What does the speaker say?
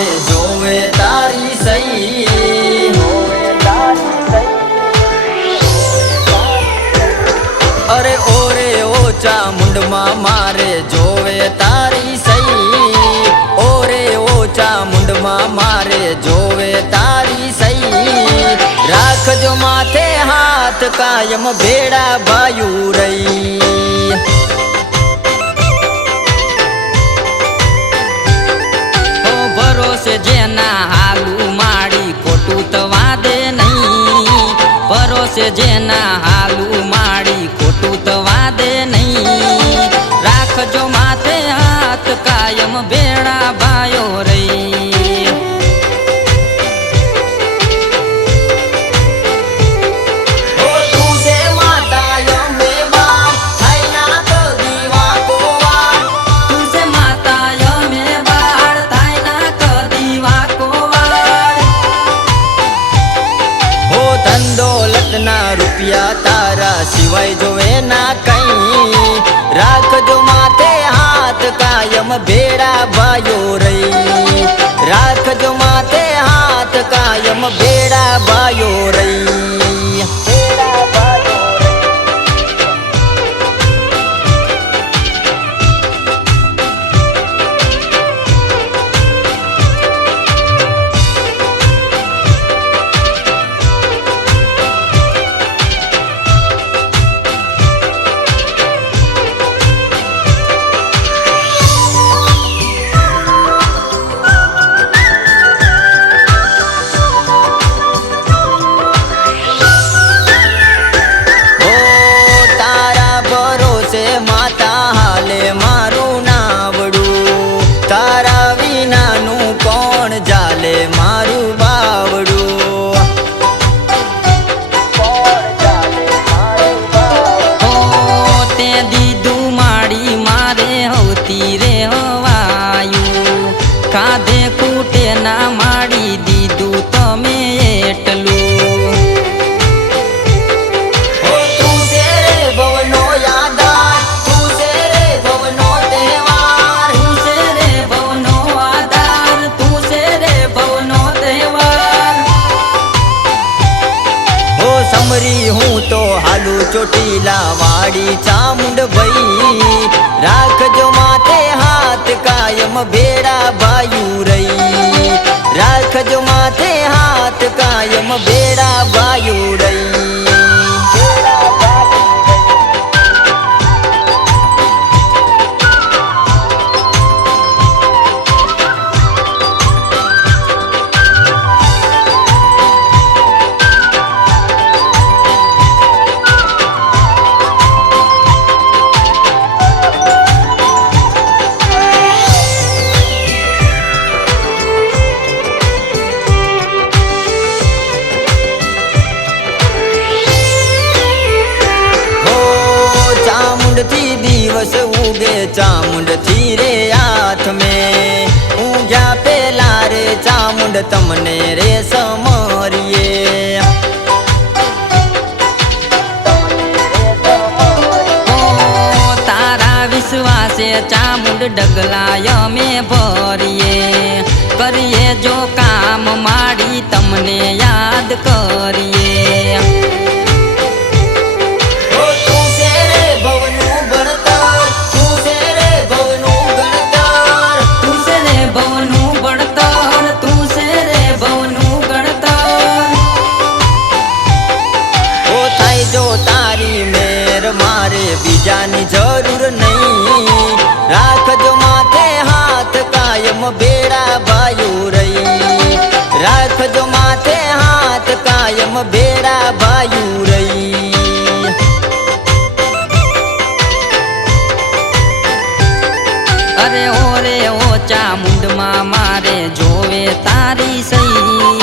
मारे जोवे तारी सही। अरे ओरे ओ चामुंड मारे जोवे तारी सही। ओरे ओ चामुंड मारे जोवे तारी सही। राखजो माथे हाथ कायम भेड़ा भायू रही। ओ भरोसे जेना हालू माड़ी खोटू तो वादे नहीं। भरोसे जेना हालू माड़ी खोटू तो वादे नहीं। राखजो माथे हाथ कायम भेड़ा भायो रही। रुपया तारा सिवाय जोवे ना कहीं। राखजो माथे हाथ कायम भेड़ा भायो रही। राखजो माथे हाथ कायम भेड़ा भायो रही। काधे कूटे ना माड़ी दीदू तमे एटलू। तू से रे भवनो यादार, तू से रे भवनो त्योहार। तू से रे भवनो आधार, तू से रे भवनो त्योहार। हो समरी हूँ तो हालू चोटीला वाड़ी चामुंड भई। राखजो माथे हाथ कायम भेड़ा भायू रही। राखजो माथे हाथ कायम भेड़ा भायू रही। थी दिवस उगे चामुंड थी रे हाथ में। ऊँघ्या पेला रे चामुंड तमने रे समरिए। ओ तारा विश्वासे चामुंड डगलाय में भरिए। करिए जो काम माड़ी तमने याद करिए। जो तारी मेर मारे बीजानी जरूर नहीं। राखजो माथे हाथ कायम भेड़ा भायू रही। राखजो माथे हाथ कायम भेड़ा भायू रही। अरे ओरे ओ चामुंड मारे जोवे तारी सही।